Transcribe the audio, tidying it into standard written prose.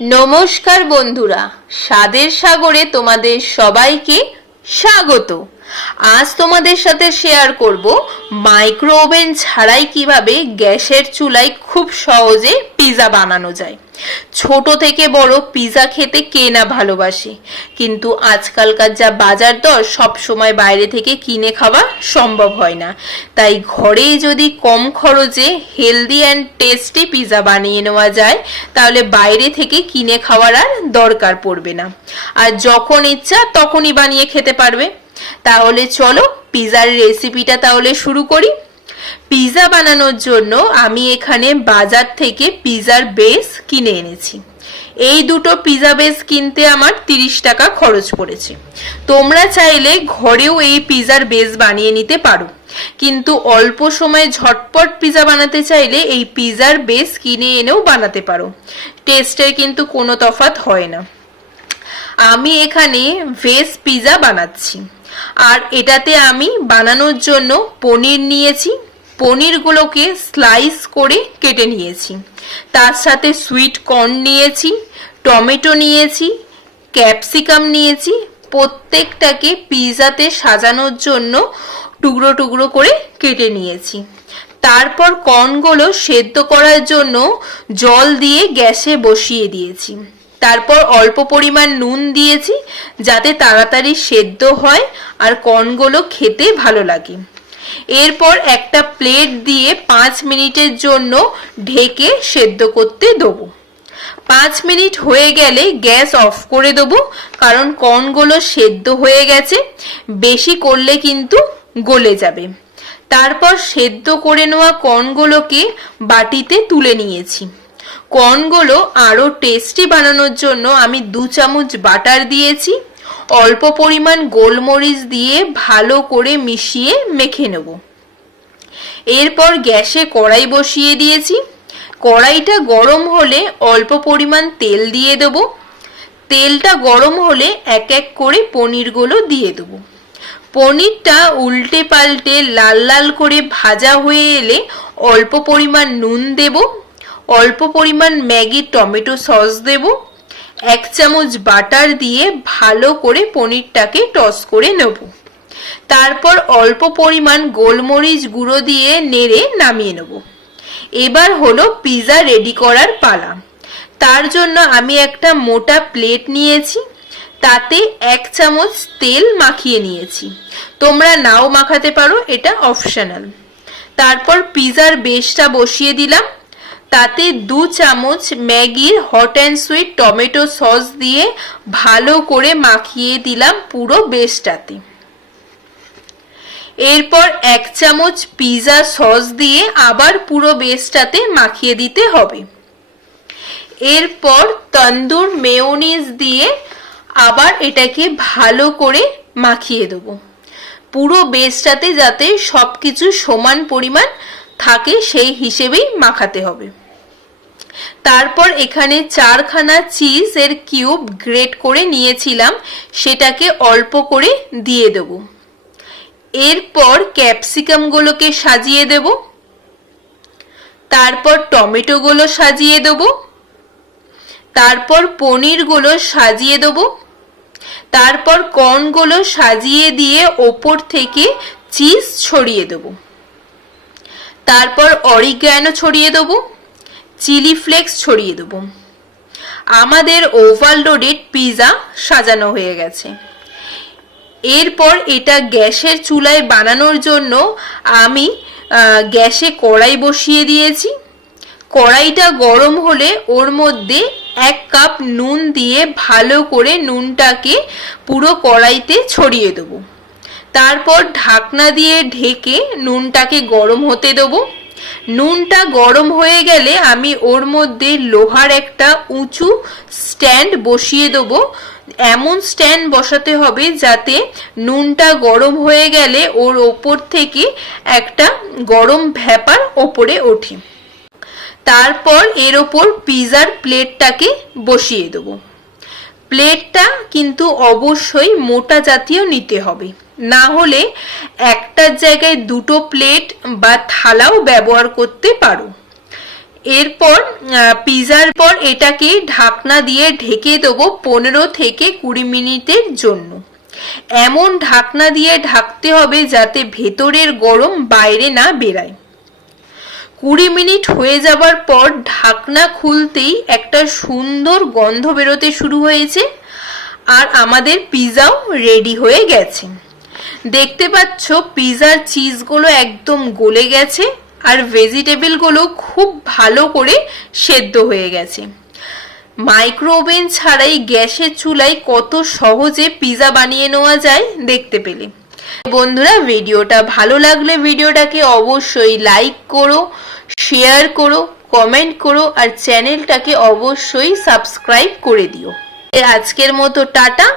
নমস্কার বন্ধুরা, স্বাদের সাগরে তোমাদের সবাইকে স্বাগত। আজ তোমাদের সাথে শেয়ার করব মাইক্রো ওভেন ছাড়াই কিভাবে গ্যাসের চুলায় খুব সহজে পিৎজা বানানো যায়। ছোট থেকে বড় পিৎজা খেতে কে না ভালোবাসে, কিন্তু আজকালকার যা বাজার দর সব সময় বাইরে থেকে কিনে খাওয়া সম্ভব হয় না। তাই ঘরেই যদি কম খরচে হেলদি অ্যান্ড টেস্টি পিৎজা বানিয়ে নেওয়া যায়, তাহলে বাইরে থেকে কিনে খাওয়ার আর দরকার পড়বে না, আর যখন ইচ্ছা তখনই বানিয়ে খেতে পারবে। তাহলে চলো পিৎজার রেসিপিটা তাহলে শুরু করি। পিৎজা বানানোর জন্য আমি এখানে বাজার থেকে পিৎজার বেস কিনে এনেছি। এই দুটো পিৎজা বেস কিনতে আমার 30 টাকা খরচ পড়েছে। তোমরা চাইলে ঘরেও এই পিৎজার বেস বানিয়ে নিতে পারো, কিন্তু অল্প সময়ে ঝটপট পিৎজা বানাতে চাইলে এই পিৎজার বেস কিনে এনেও বানাতে পারো। টেস্টের কিন্তু কোনো তফাৎ হয় না। আমি এখানে ভেজ পিৎজা বানাচ্ছি, আর এটাতে আমি বানানোর জন্য পনির নিয়েছি। পনিরগুলোকে স্লাইস করে কেটে নিয়েছি। তার সাথে সুইট কর্ন নিয়েছি, টমেটো নিয়েছি, ক্যাপসিকাম নিয়েছি। প্রত্যেকটাকে পিৎজাতে সাজানোর জন্য টুকরো টুকরো করে কেটে নিয়েছি। তারপর কর্নগুলো সেদ্ধ করার জন্য জল দিয়ে গ্যাসে বসিয়ে দিয়েছি। তারপর অল্প পরিমাণ নুন দিয়েছি, যাতে তাড়াতাড়ি সেদ্ধ হয় আর কর্নগুলো খেতে ভালো লাগে। এরপর একটা প্লেট দিয়ে 5 মিনিটের জন্য ঢেকে সেদ্ধ করতে দেবো। 5 মিনিট হয়ে গেলে গ্যাস অফ করে দেবো, কারণ কর্নগুলো সেদ্ধ হয়ে গেছে। বেশি করলে কিন্তু গলে যাবে। তারপর সেদ্ধ করে নেওয়া কর্নগুলোকে বাটিতে তুলে নিয়েছি। কর্নগুলো আরো টেস্টি বানানোর জন্য আমি 2 চামচ বাটার দিয়েছি। অল্প পরিমাণ গোলমরিচ দিয়ে ভালো করে মিশিয়ে মেখে নেব। এরপর গ্যাসে কড়াই বসিয়ে দিয়েছি। কড়াইটা গরম হলে অল্প পরিমাণ তেল দিয়ে দেব। তেলটা গরম হলে এক এক করে পনিরগুলো দিয়ে দেব। পনিরটা উল্টে পাল্টে লাল লাল করে ভাজা হয়ে এলে অল্প পরিমাণ নুন দেব, অল্প পরিমাণ ম্যাগি টমেটো সস দেব। 1 চামচ বাটার দিয়ে ভালো করে পনিরটাকে টস করে নেব। তারপর অল্প পরিমাণ গোলমরিচ গুঁড়ো দিয়ে নেড়ে নামিয়ে নেব। এবার হলো পিৎজা রেডি করার পালা। তার জন্য আমি একটা মোটা প্লেট নিয়েছি, তাতে 1 চামচ তেল মাখিয়ে নিয়েছি। তোমরা নাও মাখাতে পারো, এটা অপশনাল। তারপর পিৎজার বেসটা বসিয়ে দিলাম। তাতে 2 চামচ ম্যাগির hot and sweet tomato sauce দিয়ে ভালো করে মাখিয়ে দিলাম পুরো বেসটাতে। এরপর 1 চামচ পিৎজা সস দিয়ে আবার পুরো বেসটাতে মাখিয়ে দিতে হবে। এরপর তন্দুর মেয়োনিজ দিয়ে আবার এটাকে ভালো করে মাখিয়ে দেবো। পুরো বেসটাতে যাতে সবকিছু সমান পরিমাণ থাকে সেই হিসেবেই মাখাতে হবে। তারপর এখানে 4খানা চিজ এর কিউব গ্রেট করে নিয়েছিলাম, সেটাকে অল্প করে দিয়ে দেব। এরপর ক্যাপসিকাম গুলোকে সাজিয়ে দেব। তারপর টমেটো গুলো সাজিয়ে দেব। তারপর পনির গুলো সাজিয়ে দেব। তারপর কর্ন গুলো সাজিয়ে দিয়ে ওপর থেকে চিজ ছড়িয়ে দেব। তারপর অরিগ্যানো ছড়িয়ে দেব, চিলি ফ্লেক্স ছড়িয়ে দেব। আমাদের ওভারলোডেড পিৎজা সাজানো হয়ে গেছে। এরপর এটা গ্যাসের চুলায় বানানোর জন্য আমি গ্যাসে কড়াই বসিয়ে দিয়েছি। কড়াইটা গরম হলে ওর মধ্যে 1 কাপ নুন দিয়ে ভালো করে নুনটাকে পুরো কড়াইতে ছড়িয়ে দেব। তারপর ঢাকনা দিয়ে ঢেকে নুনটাকে গরম হতে দেব। নুনটা গরম হয়ে গেলে আমি ওর মধ্যে লোহার একটা উঁচু স্ট্যান্ড বসিয়ে দেব। এমন স্ট্যান্ড বসাতে হবে যাতে নুনটা গরম হয়ে গেলে ওর ওপর থেকে একটা গরম ভ্যাপার ওপরে ওঠে। তারপর এর ওপর পিৎজার প্লেটটাকে বসিয়ে দেব। প্লেটটা কিন্তু অবশ্যই মোটা জাতীয় নিতে হবে, না হলে একটার জায়গায় 2টো প্লেট বা থালাও ব্যবহার করতে পারো। এরপর পিৎজার পর এটাকে ঢাকনা দিয়ে ঢেকে দেবো 15 থেকে 20 মিনিটের জন্য। এমন ঢাকনা দিয়ে ঢাকতে হবে যাতে ভেতরের গরম বাইরে না বেরায়। 20 মিনিট হয়ে যাবার পর ঢাকনা খুলতেই একটা সুন্দর গন্ধ বেরোতে শুরু হয়েছে আর আমাদের পিৎজাও রেডি হয়ে গেছে। দেখতে পাচ্ছ পিৎজার চিজগুলো একদম গলে গেছে আর ভেজিটেবলগুলো খুব ভালো করে সেদ্ধ হয়ে গেছে। মাইক্রো ওভেন ছাড়াই গ্যাসের চুলায় কত সহজে পিৎজা বানিয়ে নেওয়া যায় দেখতে পেলে। বন্ধুরা, ভিডিওটা ভালো লাগলে ভিডিওটাকে অবশ্যই লাইক করো, শেয়ার করো, কমেন্ট করো আর চ্যানেলটাকে অবশ্যই সাবস্ক্রাইব করে দিও। আজকের মতো টাটা।